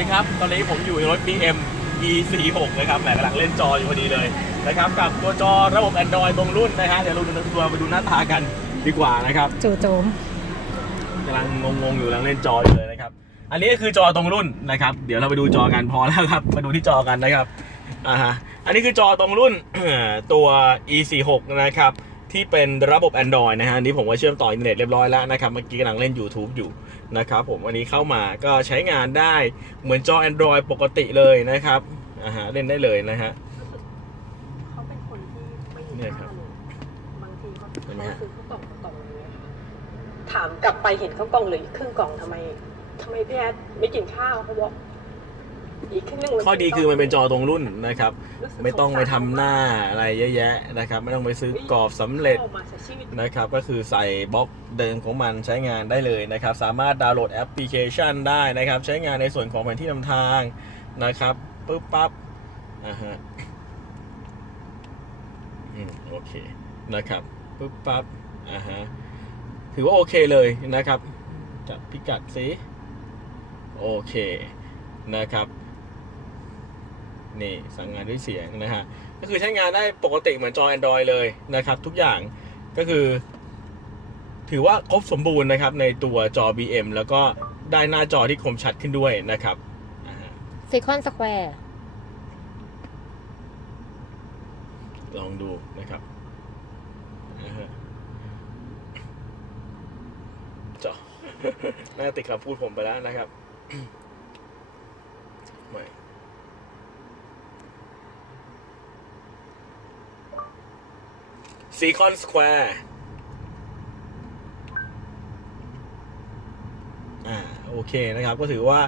ดีครับ ตอนนี้ผมอยู่ในรถ BM E46 นะครับแหมกำลังเล่นจออยู่พอดีเลยนะครับ กับตัวจอระบบ Android ตรงรุ่นนะฮะ เดี๋ยวเราดูตัวไปดูหน้าตากันดีกว่านะครับจู่โจมกำลังงงๆอยู่กำลังเล่นจออยู่เลยนะครับ อันนี้คือจอตรงรุ่นนะครับ เดี๋ยวเราไปดูจอกันพอแล้วครับ มาดูที่จอกันนะครับ อ่าฮะ อันนี้คือจอตรงรุ่นตัว E46 นะครับ ที่เป็นระบบ Android นะฮะอันนี้ผมว่าเชื่อมต่ออินเทอร์เน็ตเรียบร้อยแล้วนะครับ เมื่อกี้กำลังเล่น YouTube อยู่นะครับผมอันนี้เข้ามาก็ใช้งานได้เหมือนจอ Android ปกติเลยนะครับอ่าฮะเล่นได้เลยนะฮะ เขาเป็นคนที่ไม่มีเนี่ยครัค่าบเลยบางทีเขาเห็นไหมเขาฮะซื้อข้าวกล่องข้าวกล่องอย่างเงี้ยถามกลับไปเห็นข้าวกล่องเหลยครึ่งกล่องทำไมทำไมพี่แอดไม่กินข้าวเขาบอก อีกครึ่งหนึงข้อดีคือมันเป็นจอตรงรุ่นนะครับรู้สึกไม่ต้องไปทำหน้าสงสรอะไรเยอะแยะนะครับ ไม่ต้องไปซื้อกรอบสำเขาเร็จออกมาใช้ชีวิตนะครับ ก็คือใส่บล็อกเดิมของมันใช้งานได้เลยนะครับ สามารถดาวน์โหลดแอปพลิเคชันได้นะครับ ใช้งานในส่วนของแผนที่นำทางนะครับปึ๊บปั๊บอ่าฮะอืมโอเคนะครับปึ๊บปั๊บอ่าฮะถือว่าโอเคเลยนะครับจับพิกัดสิโอเคนะครับ นี่สั่งงานด้วยเสียงนะฮะก็คือใช้งานได้ปกติเหมือนจอ Android เลยนะครับ ทุกอย่างก็คือ ถือว่าครบสมบูรณ์นะครับ ในตัวจอ BM แล้วก็ได้หน้าจอที่คมชัดขึ้นด้วยนะครับอ่าฮะซิคอนสแควร์ลองดูนะครับอ่าฮะจอน่าจะติดคำพูดผมไปแล้วนะครับไม่ ซีคอนสแควร์อ่าโอเคนะครับ ก็ถือว่า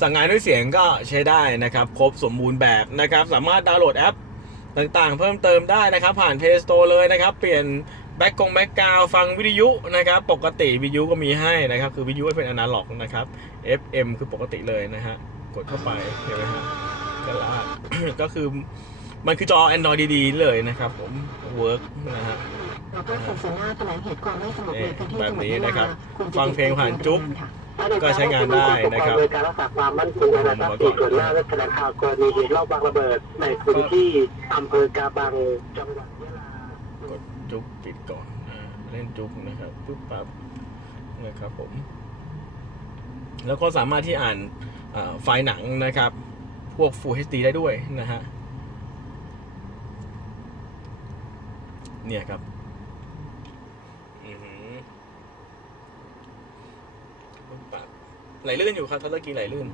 สั่งงานด้วยเสียงก็ใช้ได้นะครับ ครบสมบูรณ์แบบนะครับ สามารถดาวน์โหลดแอปต่างๆ เพิ่มเติมได้นะครับ ผ่าน Play Store เลยนะครับ เปลี่ยนแบ็กกงแบ็กกราวฟังวิทยุนะครับ ปกติวิทยุก็มีให้นะครับ คือวิทยุเป็นอนาล็อกนะครับ FM คือปกติเลยนะฮะ กดเข้าไปเห็นไหมฮะก็ลากก็คือ มันคือจอ Android ดีๆ เลยนะครับผมเวิร์กนะฮะเราก็เซ็นหน้าแถลงเหตุความไม่สงบในพื้นที่แบบนี้จังหวัดยะลานะครับคุณฟังเพลงผ่านจุ๊บค่ะก็ใช้งานได้นะครับโดยการรักษาความมั่นคงระดับที่ส่วนหน้าและแถลงข่าวกรณีเหตุรอบวางระเบิดในพื้นที่อำเภอกาบังจังหวัดยะลากดจุ๊บปิดก่อนอ่าเล่นจุ๊บนะครับปุ๊บปั๊บนะครับผม แล้วก็สามารถที่อ่านอ่าไฟล์หนังนะครับ พวก Full HD ได้ด้วยนะฮะ เนี่ยครับอือหือปุ๊บปั๊บไหลลื่นอยู่ครับทัตเตอร์กีไหลลื่น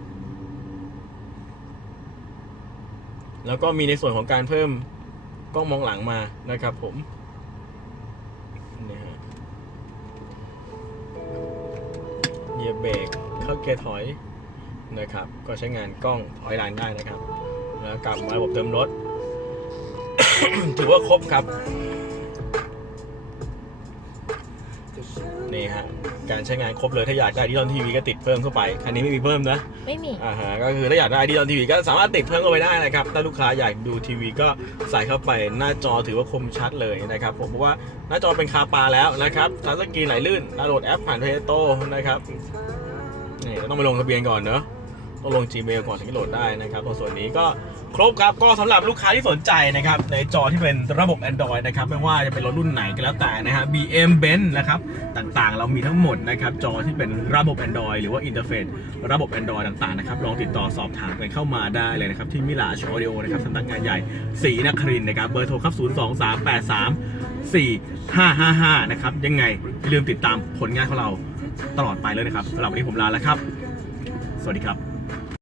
แล้วก็มีในส่วนของการเพิ่มกล้องมองหลังมานะครับผมนี่ฮะเหยียบเบรกเข้าเกียร์ถอยนะครับ ก็ใช้งานกล้องถอยหลังได้นะครับ แล้วกลับมาระบบเติมรถ ถือว่าครบครับ นี่ฮะการใช้งานครบเลยถ้าอยากได้ดิจิตอลทีวีก็ติดเพิ่มเข้าไปคันนี้ไม่มีเพิ่มนะไม่มีอ่าฮะก็คือถ้าอยากได้ดิจิตอลทีวีก็สามารถติดเพิ่มเข้าไปได้นะครับถ้าลูกค้าอยากดูทีวีก็ใส่เข้าไปหน้าจอถือว่าคมชัดเลยนะครับผมเพราะว่าหน้าจอเป็นคาปาแล้วนะครับทัชสกรีนไหลลื่นดาวน์โหลดแอปผ่านเพย์โตนะครับนี่ต้องไปลงทะเบียนก่อนเนอะต้องลง Gmail ก่อนถึงจะโหลดได้นะครับตรงส่วนนี้ก็ ครบครับก็สำหรับลูกค้าที่สนใจนะครับในจอที่เป็นระบบ Android นะครับไม่ว่าจะเป็นรถรุ่นไหนก็แล้วแต่นะฮะ BM Benz นะครับต่างๆ เรามีทั้งหมดนะครับจอที่เป็นระบบ Android หรือว่าอินเทอร์เฟซระบบ Android ต่างๆนะครับลองติดต่อสอบถามกันเข้ามาได้เลยนะครับที่มิลาชออดิโอนะครับสำนักงานใหญ่ศรีนครินนะครับเบอร์โทรครับ0 2 3 8 3 4 5 5 5นะครับยังไงอย่าลืมติดตามผลงานของเราตลอดไปเลยนะครับสำหรับวันนี้ผมลาแล้วครับ สวัสดีครับ